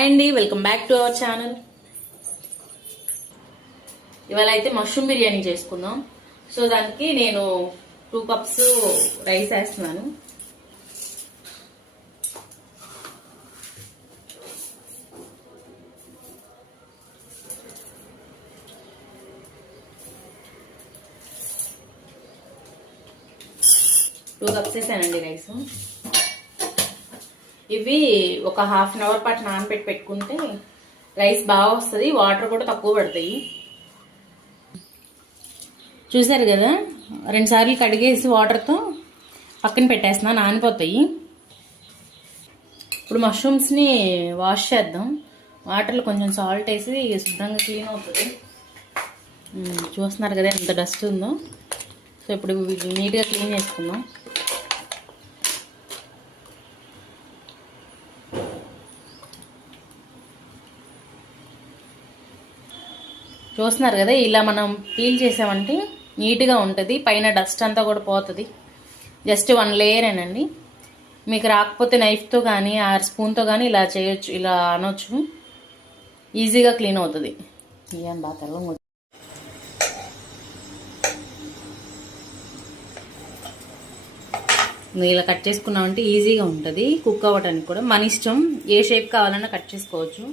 Hi అండి welcome back to our channel. ఇవాళ అయితే మష్రూమ్ బిర్యానీ చేసుకుందాం. సో దానికి నేను టూ కప్స్ రైస్ వేస్తున్నాను. టూ కప్స్ వేసానండి రైస్. ఇవి ఒక హాఫ్ అన్ అవర్ పాటు నానబెట్టి పెట్టుకుంటే రైస్ బాగా వస్తుంది వాటర్ కూడా తక్కువ పడతాయి. చూసారు కదా? రెండు సార్లు కడిగేసి వాటర్తో పక్కన పెట్టేస్తున్నా నానిపోతాయి. ఇప్పుడు మష్రూమ్స్ని వాష్ చేద్దాం. వాటర్లో కొంచెం సాల్ట్ వేసి శుభ్రంగా క్లీన్ అవుతుంది. చూస్తున్నారు కదా ఎంత డస్ట్ ఉందో. సో ఇప్పుడు నీట్గా క్లీన్ చేసుకుందాం. చూస్తున్నారు కదా ఇలా మనం పీల్ చేసామంటే నీట్గా ఉంటుంది పైన డస్ట్ అంతా కూడా పోతుంది. జస్ట్ వన్ లేయరేనండి మీకు రాకపోతే నైఫ్తో కానీ ఆ స్పూన్తో కానీ ఇలా చేయొచ్చు ఇలా అనొచ్చు. ఈజీగా క్లీన్ అవుతుంది. ఏం బాగా ఇలా కట్ చేసుకున్నామంటే ఈజీగా ఉంటుంది. కుక్ అవ్వడానికి కూడా మన ఇష్టం. ఏ షేప్ కావాలన్నా కట్ చేసుకోవచ్చు.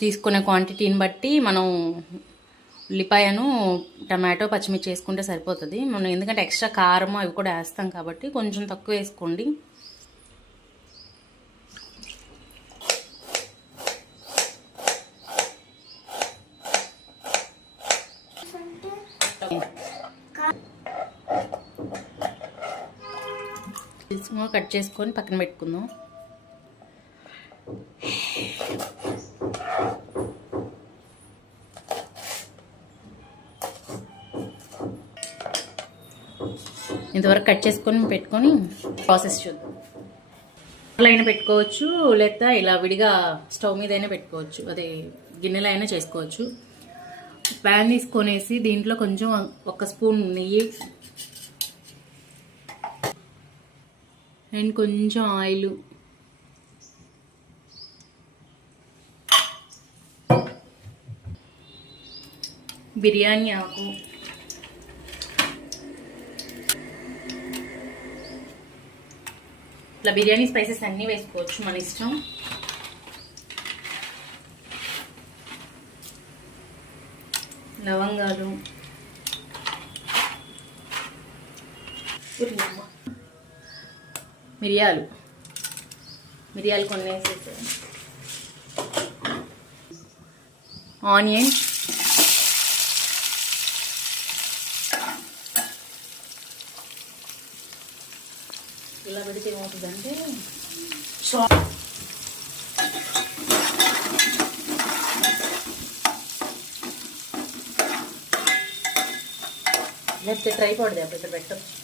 తీసుకునే క్వాంటిటీని బట్టి మనం ఉల్లిపాయను టమాటో పచ్చిమిర్చి వేసుకుంటే సరిపోతుంది. మనం ఎందుకంటే ఎక్స్ట్రా కారం అవి కూడా వేస్తాం కాబట్టి కొంచెం తక్కువ వేసుకోండి. కట్ చేసుకొని పక్కన పెట్టుకుందాం. ఇంతవరకు కట్ చేసుకొని పెట్టుకొని ప్రాసెస్ చూద్దాం. అయినా పెట్టుకోవచ్చు లేదా ఇలా విడిగా స్టవ్ మీద అయినా పెట్టుకోవచ్చు. అదే గిన్నెలో అయినా చేసుకోవచ్చు. ప్యాన్ తీసుకొనేసి దీంట్లో కొంచెం ఒక స్పూన్ నెయ్యి అండ్ కొంచెం ఆయిల్. బిర్యానీ ఆకు. ఇట్లా బిర్యానీ స్పైసెస్ అన్నీ వేసుకోవచ్చు మన ఇష్టం. లవంగాలు. మిరియాలు. మిరియాలు కొన్ని వేసేసాను ఆనియన్ ఇలా పెడితే ఏమవుతుందంటే సో లేకపోతే ట్రై పడదు అప్పుడు ఇక్కడ పెట్టచ్చు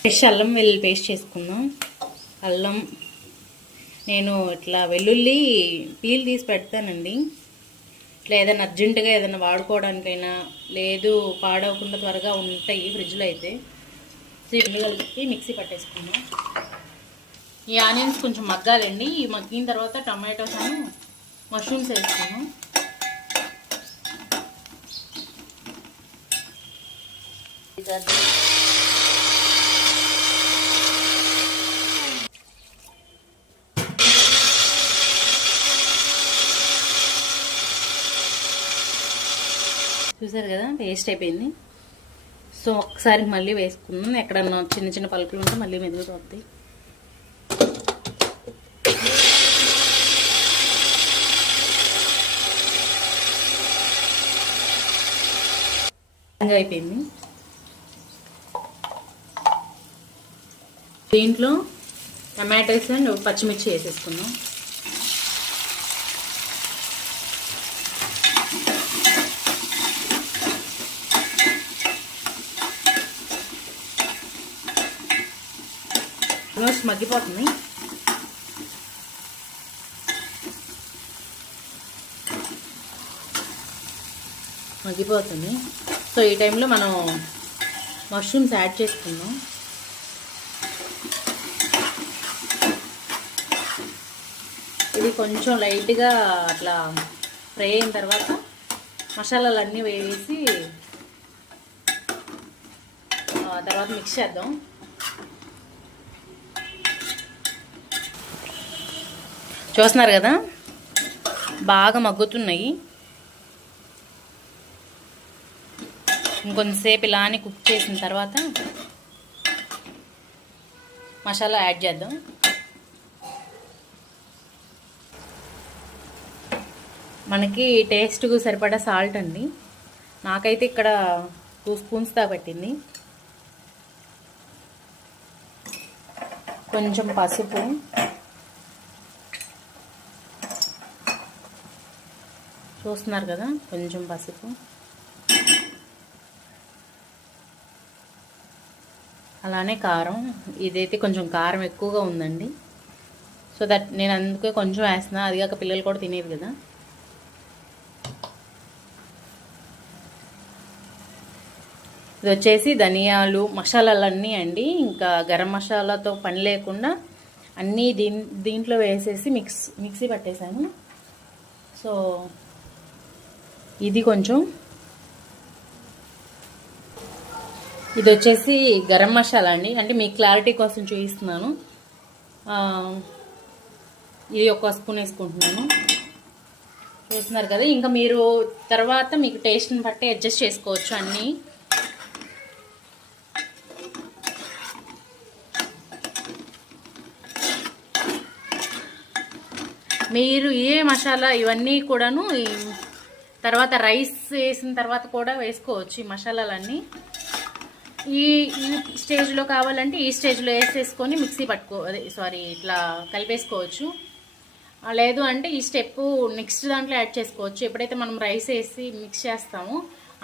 ఫ్రెష్ అల్లం వెల్లుల్లి పేస్ట్ చేసుకుందాం. అల్లం నేను ఇట్లా వెల్లుల్లి పీల్ తీసి పెడతానండి. ఇట్లా ఏదైనా అర్జెంటుగా ఏదైనా వాడుకోవడానికైనా లేదు పాడవకుండా త్వరగా ఉంటాయి ఫ్రిడ్జ్లో అయితే. సో కలిపి మిక్సీ పట్టేసుకుందాం. ఈ ఆనియన్స్ కొంచెం మగ్గాలండి. ఈ మగ్గిన తర్వాత టమాటోస్ అని మష్రూమ్స్ వేసుకున్నాం చూసారు కదా వేస్ట్ అయిపోయింది. సో ఒకసారి మళ్ళీ వేసుకుందాం. ఎక్కడన్నా చిన్న చిన్న పలుకులు ఉంటే మళ్ళీ మెదుగుతుంది అయిపోయింది. దీంట్లో టమాటోస్ అండ్ పచ్చిమిర్చి వేసేసుకుందాం. ఆల్మోస్ట్ మగ్గిపోతుంది. మగ్గిపోతుంది. సో ఈ టైంలో మనం మష్రూమ్స్ యాడ్ చేసుకుందాం. ఇది కొంచెం లైట్గా అట్లా ఫ్రై అయిన తర్వాత మసాలాలన్నీ వేసి తర్వాత మిక్స్ చేద్దాం. చూస్తున్నారు కదా? బాగా మగ్గుతున్నాయి. ఇంకొంతసేపు ఇలానే కుక్ చేసిన తర్వాత మసాలా యాడ్ చేద్దాం. మనకి టేస్ట్కు సరిపడా సాల్ట్ అండి. నాకైతే ఇక్కడ టూ స్పూన్స్ దా పట్టింది. కొంచెం పసుపు. చూస్తున్నారు కదా కొంచెం పసుపు. అలానే కారం. ఇదైతే కొంచెం కారం ఎక్కువగా ఉందండి. సో దట్ నేను అందుకే కొంచెం వేస్తున్నా. అది కాక పిల్లలు కూడా తినేది కదా. ఇది వచ్చేసి ధనియాలు మసాలాలన్నీ అండి. ఇంకా గరం మసాలాతో పని లేకుండా అన్నీ దీన్ దీంట్లో వేసేసి మిక్స్ మిక్సీ పట్టేశాను సో ఇది కొంచెం. ఇది వచ్చేసి గరం మసాలా అండి. అంటే మీ క్లారిటీ కోసం చూపిస్తున్నాను. ఇది ఒక స్పూన్ వేసుకుంటున్నాను. చూస్తున్నారు కదా ఇంకా మీరు తర్వాత మీకు టేస్ట్ని బట్టి అడ్జస్ట్ చేసుకోవచ్చు అన్నీ. మీరు ఏ మసాలా ఇవన్నీ కూడాను తర్వాత రైస్ వేసిన తర్వాత కూడా వేసుకోవచ్చు ఈ మసాలాలన్నీ. ఈ ఈ స్టేజ్లో కావాలంటే ఈ స్టేజ్లో వేసేసుకొని మిక్సీ పట్టుకో సారీ ఇట్లా కలిపేసుకోవచ్చు. లేదు అంటే ఈ స్టెప్ నెక్స్ట్ దాంట్లో యాడ్ చేసుకోవచ్చు. ఎప్పుడైతే మనం రైస్ వేసి మిక్స్ చేస్తామో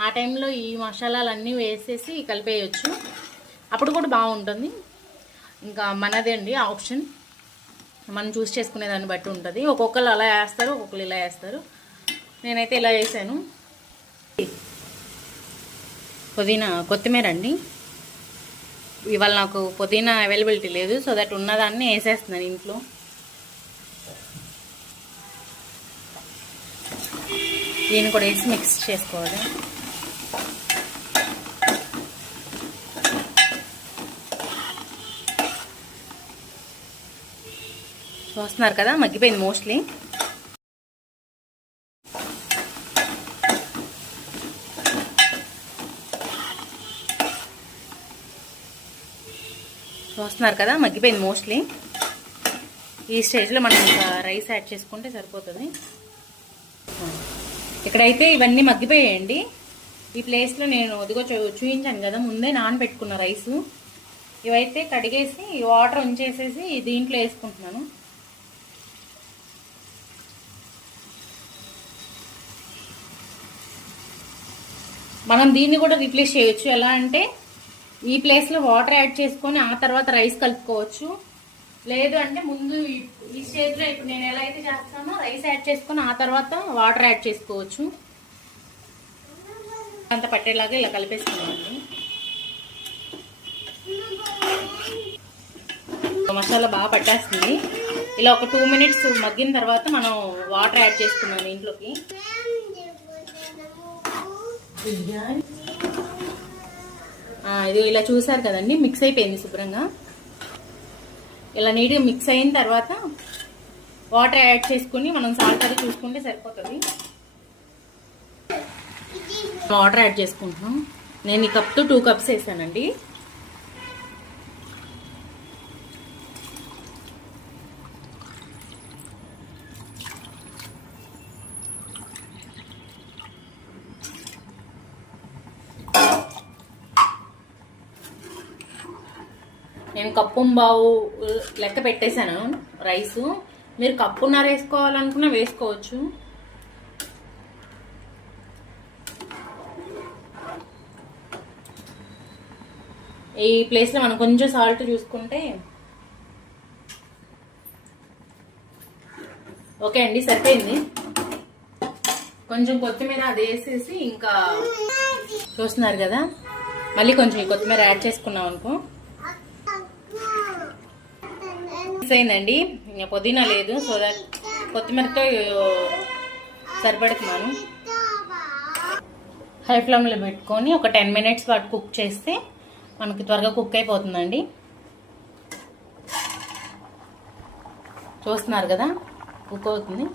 ఆ టైంలో ఈ మసాలాలన్నీ వేసేసి కలిపేయచ్చు. అప్పుడు కూడా బాగుంటుంది. ఇంకా మనదే అండి ఆప్షన్. మనం చూస్ చేసుకునే దాన్ని బట్టి ఉంటుంది. ఒక్కొక్కరు అలా వేస్తారు ఒక్కొక్కరు ఇలా వేస్తారు. నేనైతే ఇలా వేసాను పుదీనా కొత్తిమీర అండి. ఇవాళ నాకు పుదీనా అవైలబిలిటీ లేదు సో దట్ ఉన్నదాన్ని వేసేస్తున్నాను ఇంట్లో. దీన్ని కూడా వేసి మిక్స్ చేసుకోవాలి. చూస్తున్నారు కదా మగ్గిపోయింది మోస్ట్లీ చూస్తున్నారు కదా మగ్గిపోయింది మోస్ట్లీ ఈ స్టేజ్లో మనం ఇంకా రైస్ యాడ్ చేసుకుంటే సరిపోతుంది. ఇక్కడైతే ఇవన్నీ మగ్గిపోయాయండి. ఈ ప్లేస్లో నేను ఇదిగో చూ- చూపించాను కదా ముందే నానబెట్టుకున్న రైసు ఇవైతే కడిగేసి వాటర్ ఉంచేసేసి దీంట్లో వేసుకుంటున్నాను. మనం దీన్ని కూడా రిప్లేస్ చేయొచ్చు. ఎలా అంటే ఈ ప్లేస్లో వాటర్ యాడ్ చేసుకొని ఆ తర్వాత రైస్ కలుపుకోవచ్చు. లేదు అంటే ముందు ఈ- స్టేజ్లో ఇప్పుడు నేను ఎలా అయితే చేస్తానో రైస్ యాడ్ చేసుకొని ఆ తర్వాత వాటర్ యాడ్ చేసుకోవచ్చు. అంత పట్టేలాగా ఇలా కలిపేసుకున్నామండి మసాలా బాగా పట్టేస్తుంది. ఇలా ఒక టూ మినిట్స్ మగ్గిన తర్వాత మనం వాటర్ యాడ్ చేసుకున్నాం ఇంట్లోకి. ఇది ఇలా చూసారు కదండి మిక్స్ అయిపోయింది శుభ్రంగా. ఇలా నీట్గా మిక్స్ అయిన తర్వాత వాటర్ యాడ్ చేసుకుని మనం సాల్ట్ అది చూసుకుంటే సరిపోతుంది. వాటర్ యాడ్ చేసుకుంటున్నాం. నేను ఈ కప్తో టూ కప్స్ వేసానండి. నేను కప్పుంబావు లెక్క పెట్టేశాను రైసు. మీరు కప్పున్నర వేసుకోవాలనుకున్నా వేసుకోవచ్చు. ఈ ప్లేస్లో మనం కొంచెం సాల్ట్ చూసుకుంటే. ఓకే అండి సరిపోయింది. కొంచెం కొత్తిమీర అది వేసేసి ఇంకా చూస్తున్నారు కదా. మళ్ళీ కొంచెం కొత్తిమీర యాడ్ చేసుకున్నాం అనుకో. మిక్స్ అయిందండి. ఇంకా పుదీనా లేదు సో దట్ కొత్తిమీరతో సరిపడుతున్నాను. హై ఫ్లేమ్లో పెట్టుకొని ఒక టెన్ మినిట్స్ పాటు కుక్ చేస్తే మనకి త్వరగా కుక్ అయిపోతుందండి. చూస్తున్నారు కదా? కుక్ అవుతుంది.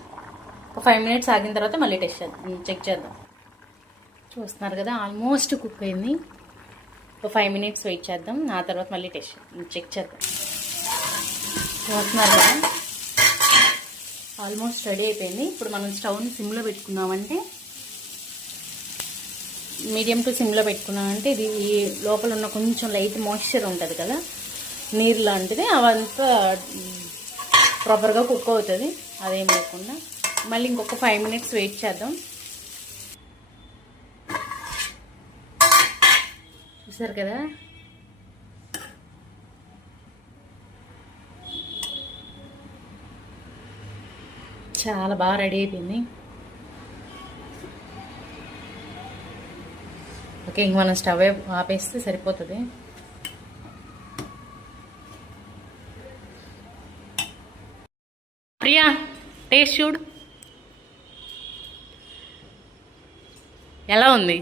ఒక ఫైవ్ మినిట్స్ ఆగిన తర్వాత మళ్ళీ టెస్ట్ చేద్దాం చెక్ చేద్దాం. చూస్తున్నారు కదా? ఆల్మోస్ట్ కుక్ అయింది. ఒక ఫైవ్ మినిట్స్ వెయిట్ చేద్దాం. ఆ తర్వాత మళ్ళీ టెస్ట్ చెక్ చేద్దాం. చూస్తున్నారు కదా? ఆల్మోస్ట్ రెడీ అయిపోయింది. ఇప్పుడు మనం స్టవ్ని సిమ్లో పెట్టుకున్నామంటే మీడియం టు సిమ్లో పెట్టుకున్నామంటే ఇది ఈ లోపల ఉన్న కొంచెం లైట్ మాయిశ్చర్ ఉంటుంది కదా? నీరు లాంటిది. అవంతా ప్రాపర్గా కుక్ అవుతుంది. అదేం లేకుండా. మళ్ళీ ఇంకొక ఫైవ్ మినిట్స్ వెయిట్ చేద్దాం. చూసారు కదా? చాలా బాగా రెడీ అయిపోయింది. ఓకే ఇంక మనం స్టవ్ ఆపేస్తే సరిపోతుంది. ప్రియా టేస్ట్ చూడు. ఎలా ఉంది?